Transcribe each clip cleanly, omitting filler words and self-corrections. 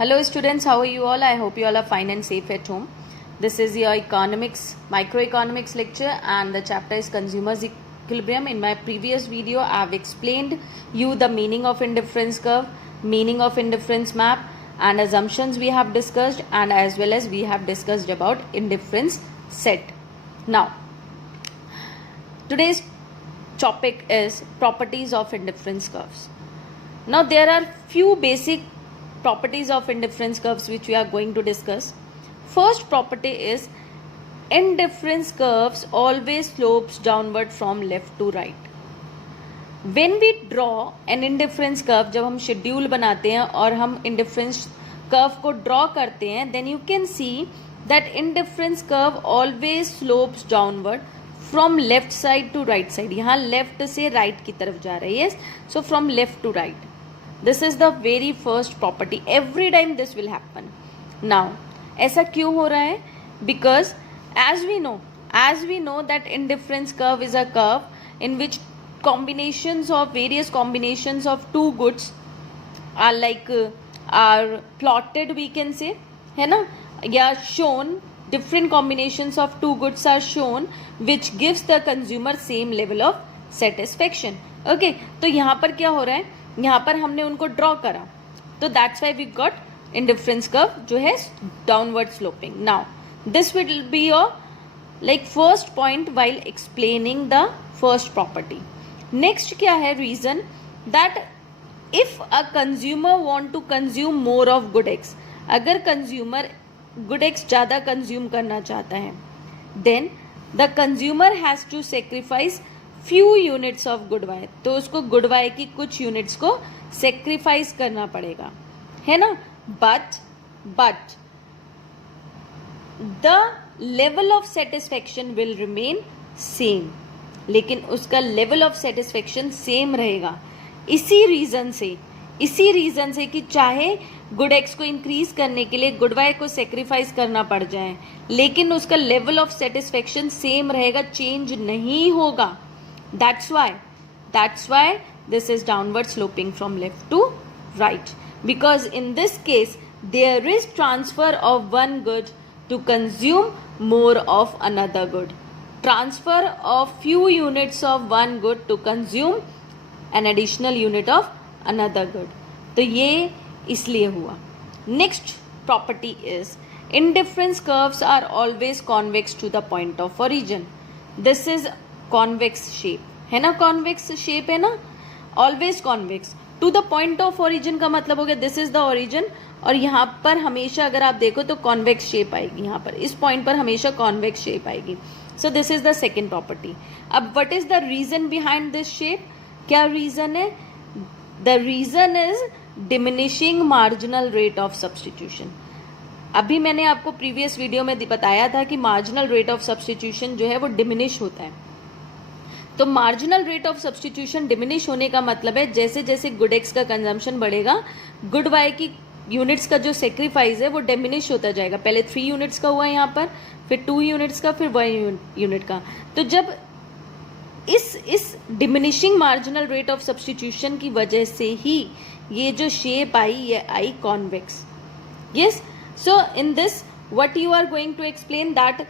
Hello students, how are you all? I hope you all are fine and safe at home. This is your economics, microeconomics lecture and the chapter is consumers equilibrium. In my previous video, I have explained you the meaning of indifference curve, meaning of indifference map and assumptions we have discussed, and as well as we have discussed about indifference set. Now, today's topic is properties of indifference curves. Now there are few basic properties of indifference curves which we are going to discuss. First property is indifference curves always slopes downward from left to right. When we draw an indifference curve, जब हम schedule बनाते हैं और हम indifference curve को draw करते हैं, then you can see that indifference curve always slopes downward from left side to right side. यहाँ left से right की तरफ जा रही है, so from left to right. This is the very first property. Every time this will happen. Now, ऐसा क्यों हो रहा है? Because as we know that indifference curve is a curve in which various combinations of two goods are plotted, we can say, है ना? या shown, different combinations of two goods are shown which gives the consumer same level of satisfaction. Okay, तो यहाँ पर क्या हो रहा है? यहाँ पर हमने उनको ड्रॉ करा, तो that's why we got indifference curve जो है downward sloping. Now this will be your like first point while explaining the first property. Next क्या है reason? That if a consumer want to consume more of good X, अगर consumer good X ज़्यादा consume करना चाहता है, then the consumer has to sacrifice few units of good Y, तो उसको good Y की कुछ यूनिट्स को सेक्रीफाइस करना पड़ेगा, है ना? But the level of satisfaction will remain same, लेकिन उसका लेवल ऑफ सेटिस्फेक्शन सेम रहेगा. इसी रीजन से कि चाहे गुड एक्स को इंक्रीज करने के लिए गुड वाई को सेक्रीफाइस करना पड़ जाए, लेकिन उसका लेवल ऑफ सेटिस्फेक्शन सेम रहेगा, चेंज नहीं होगा. That's why this is downward sloping from left to right, because in this case there is transfer of one good to consume more of another good, transfer of few units of one good to consume an additional unit of another good. तो ये इसलिए हुआ. Next property is indifference curves are always convex to the point of origin. This is convex shape है ना, convex shape है ना, always convex to the point of origin का मतलब हो गया दिस इज द ओरिजिन, और यहाँ पर हमेशा अगर आप देखो तो कॉन्वेक्स शेप आएगी. यहाँ पर इस पॉइंट पर हमेशा कॉन्वेक्स शेप आएगी. So this is the second property. अब what is the reason behind this shape? क्या रीजन है? The reason is diminishing marginal rate of substitution. अभी मैंने आपको प्रीवियस वीडियो में बताया था कि मार्जिनल रेट ऑफ सब्सटीट्यूशन जो है वो डिमिनिश होता है. तो marginal rate of substitution diminish होने का मतलब है जैसे जैसे गुड एक्स का कंजम्पशन बढ़ेगा, गुड वाई की यूनिट्स का जो सेक्रीफाइस है वो डिमिनिश होता जाएगा. पहले 3 यूनिट्स का हुआ यहाँ पर, फिर 2 यूनिट्स का, फिर 1 यूनिट का. तो जब इस diminishing marginal rate of substitution की वजह से ही ये जो शेप आई, ये आई convex. Yes, so in this what you are going to explain that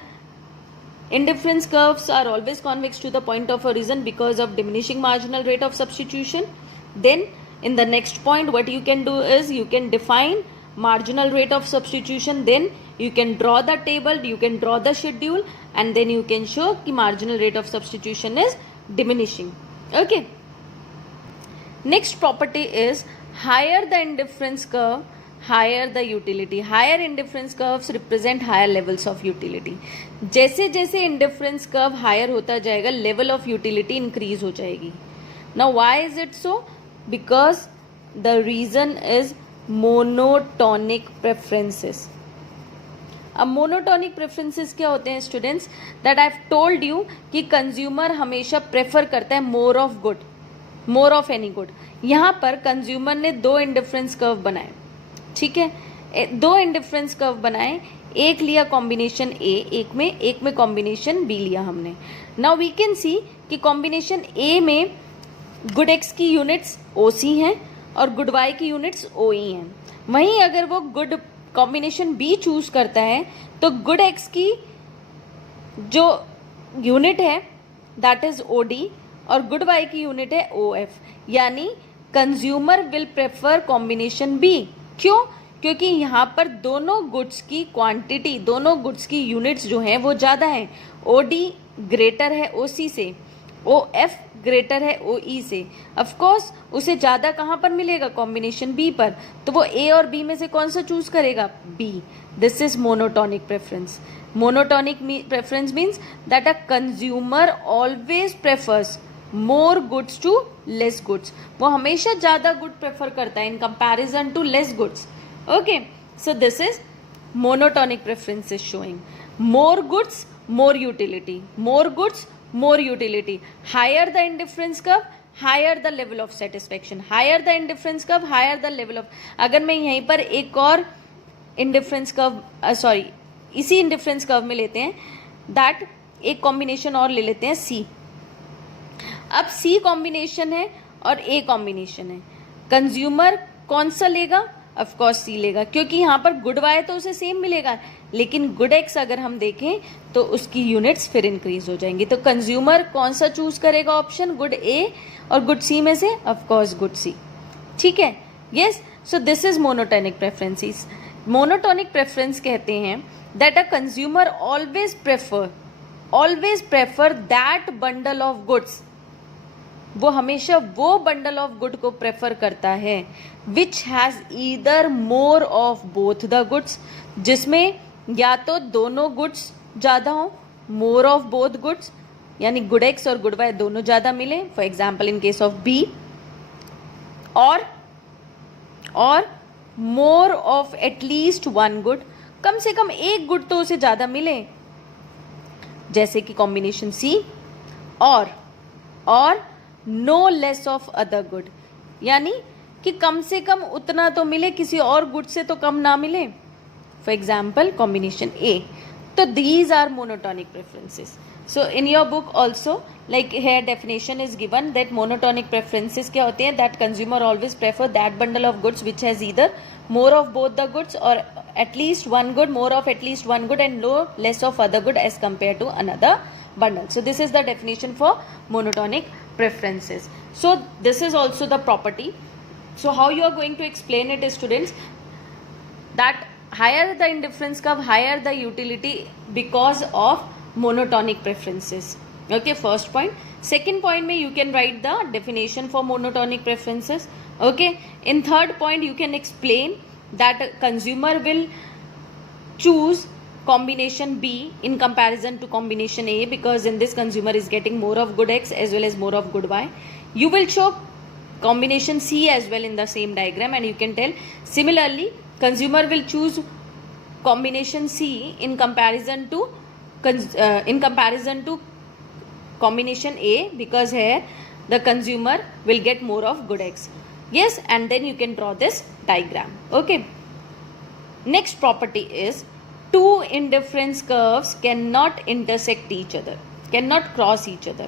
indifference curves are always convex to the point of origin because of diminishing marginal rate of substitution. Then in the next point what you can do is you can define marginal rate of substitution, then you can draw the table, you can draw the schedule, and then you can show कि marginal rate of substitution is diminishing. Okay, next property is higher the indifference curve, higher the utility. Higher indifference curves represent higher levels of utility. जैसे जैसे indifference curve higher होता जाएगा, level of utility increase हो जाएगी. Now why is it so? Because the reason is monotonic preferences. अब monotonic preferences क्या होते हैं students? That I've told you कि consumer हमेशा prefer करता है more of good, more of any good. यहाँ पर consumer ने 2 indifference curve बनाए, ठीक है, 2 इंडिफरेंस कर्व बनाए, एक लिया कॉम्बिनेशन ए, एक में कॉम्बिनेशन बी लिया हमने. नाउ वी कैन सी कि कॉम्बिनेशन ए में गुड एक्स की यूनिट्स ओसी हैं और गुड वाई की यूनिट्स ओ ई हैं। वहीं अगर वो गुड कॉम्बिनेशन बी चूज करता है तो गुड एक्स की जो यूनिट है दैट इज ओ डी और गुड वाई की यूनिट है ओ एफ, यानी consumer will prefer combination B. क्यों? क्योंकि यहाँ पर दोनों गुड्स की क्वांटिटी, दोनों गुड्स की यूनिट्स जो हैं वो ज़्यादा हैं। ओ डी ग्रेटर है ओ सी से, ओ एफ ग्रेटर है ओ ई से। ऑफ कोर्स उसे ज़्यादा कहाँ पर मिलेगा? कॉम्बिनेशन बी पर। तो वो ए और बी में से कौन सा चूज करेगा? B. This is monotonic preference. Monotonic preference means that a consumer always prefers more goods to less goods. वो हमेशा ज़्यादा गुड प्रेफर करता है in comparison to less goods. Okay, so this is monotonic preference is showing more goods, more utility, more goods, more utility. Higher the indifference curve, higher the level of satisfaction. Higher the indifference curve, higher the level of. अगर मैं यहीं पर एक और indifference curve, sorry इसी indifference curve में लेते हैं, that एक कॉम्बिनेशन और ले लेते हैं C. अब C कॉम्बिनेशन है और A कॉम्बिनेशन है, कंज्यूमर कौन सा लेगा? ऑफ कोर्स सी लेगा, क्योंकि यहाँ पर गुड वाई तो उसे सेम मिलेगा, लेकिन गुड एक्स अगर हम देखें तो उसकी यूनिट्स फिर इंक्रीज हो जाएंगी। तो कंज्यूमर कौन सा चूज करेगा ऑप्शन? गुड ए और गुड सी में से ऑफ कोर्स गुड सी। ठीक है, yes. So this is monotonic preferences. Monotonic preference कहते हैं that a consumer always prefer that bundle of goods. वो हमेशा वो बंडल ऑफ गुड को प्रेफर करता है which has either more of both the goods, जिसमें या तो दोनों गुड्स ज़्यादा हो, मोर ऑफ बोथ गुड्स, यानी गुड एक्स और गुड वाई दोनों ज़्यादा मिले, for example in case of B, और more of at least one good, कम से कम एक गुड तो उसे ज़्यादा मिले, जैसे कि कॉम्बिनेशन सी, और no less of other good, यानी कि कम से कम उतना तो मिले, किसी और गुड से तो कम ना मिले, फॉर एग्जाम्पल कॉम्बिनेशन ए। तो these are monotonic preferences. So in your book also like here definition is given that monotonic preferences क्या होते हैं? That consumer always prefer that bundle of goods which has either more of both the goods or at least one good, more of at least one good and no less of other good as compare to another bundle. So this is the definition for monotonic preferences. So this is also the property. So how you are going to explain it, students? That higher the indifference curve, higher the utility because of monotonic preferences. Okay, first point. Second point mein you can write the definition for monotonic preferences. Okay, in third point you can explain that consumer will choose combination B in comparison to combination A because in this consumer is getting more of good X as well as more of good Y. You will show combination C as well in the same diagram and you can tell similarly consumer will choose combination C in comparison to combination A because here the consumer will get more of good X. Yes, and then you can draw this diagram. Okay, next property is two indifference curves cannot intersect each other, cannot cross each other.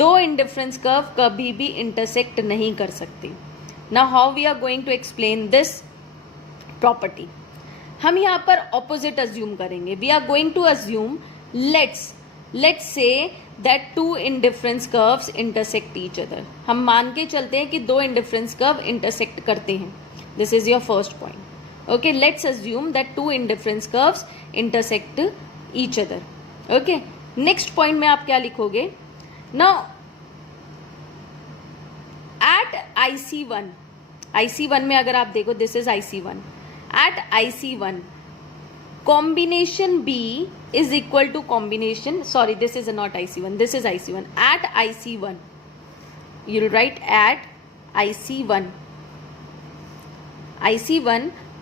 दो indifference curve कभी भी intersect नहीं कर सकते. Now how we are going to explain this property? हम यहाँ पर opposite assume करेंगे. We are going to assume let's say that two indifference curves intersect each other. हम मान के चलते हैं कि दो indifference curve intersect करते हैं. This is your first point. Okay, let's assume that two indifference curves intersect each other. Okay, next point में आप क्या लिखोगे? Now at IC1 में अगर आप देखो, this is IC1. At IC1 combination B is equal to combination, sorry this is not IC1, this is IC1. At IC1 you'll write at IC1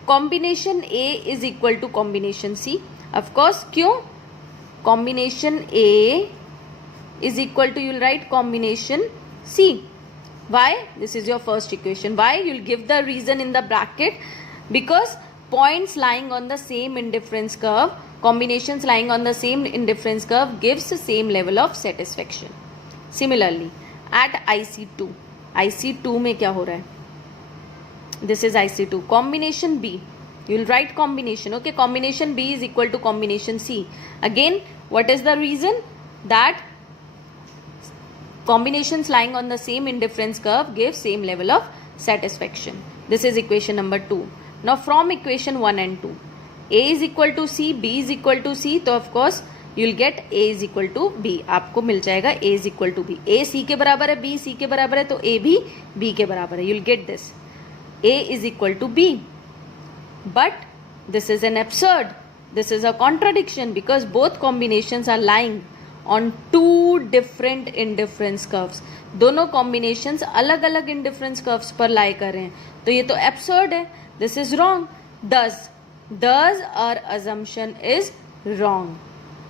combination A is equal to combination C. Of course, क्यों? Combination A is equal to, you'll write combination C. Why? This is your first equation. Why? You'll give the reason in the bracket because points lying on the same indifference curve, combinations lying on the same indifference curve gives the same level of satisfaction. Similarly, at IC2 में क्या हो रहा है? This is IC2. Combination B. You will write combination. Okay, combination B is equal to combination C. Again, what is the reason? That combinations lying on the same indifference curve give same level of satisfaction. This is equation number 2. Now from equation 1 and 2, A is equal to C, B is equal to C, तो of course you will get A is equal to B. आपको मिल जाएगा A is equal to B. A C के बराबर है, B C के बराबर है, तो A भी B के बराबर है. You will get this. A is equal to B. But this is an absurd. This is a contradiction because both combinations are lying on two different indifference curves. दोनों combinations अलग अलग indifference curves पर lie कर रहे हैं, तो ये तो absurd है. This is wrong. Thus our assumption is wrong,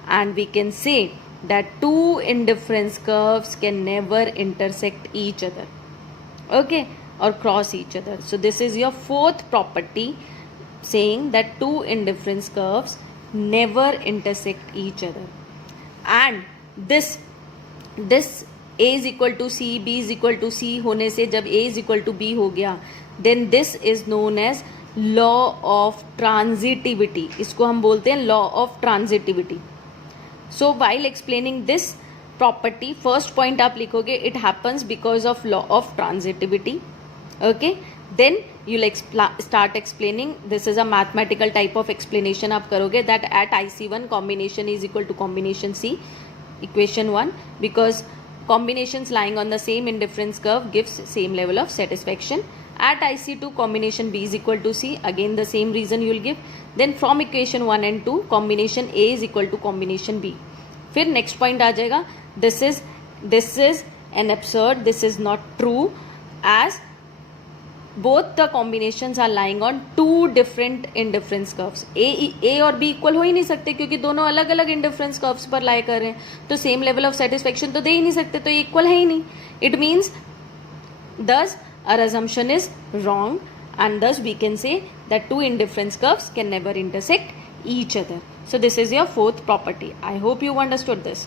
and we can say that two indifference curves can never intersect each other, okay, or cross each other. So this is your fourth property, saying that two indifference curves never intersect each other. And this A is equal to C, B is equal to C होने से जब A is equal to B हो गया, then this is known as law of transitivity. इसको हम बोलते हैं law of transitivity. So while explaining this property, first point आप लिखोगे it happens because of law of transitivity. Okay, then you'll start explaining. This is a mathematical type of explanation आप करोगे that at IC1 combination is equal to combination C, equation 1, because combinations lying on the same indifference curve gives same level of satisfaction. At IC2 combination B is equal to C, again the same reason you will give. Then from equation 1 and 2 combination A is equal to combination B. फिर next point आ जाएगा, this is an absurd, this is not true, as both the combinations are lying on two different indifference curves. A और B equal हो ही नहीं सकते क्योंकि दोनों अलग अलग indifference curves पर lie कर रहे हैं, तो same level of satisfaction तो दे ही नहीं सकते, तो ये इक्वल है ही नहीं. It means thus our assumption is wrong, and thus we can say that two indifference curves can never intersect each other. So this is your fourth property. I hope you understood this.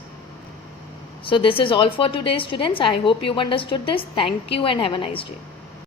So this is all for today, students. I hope you understood this. Thank you and have a nice day.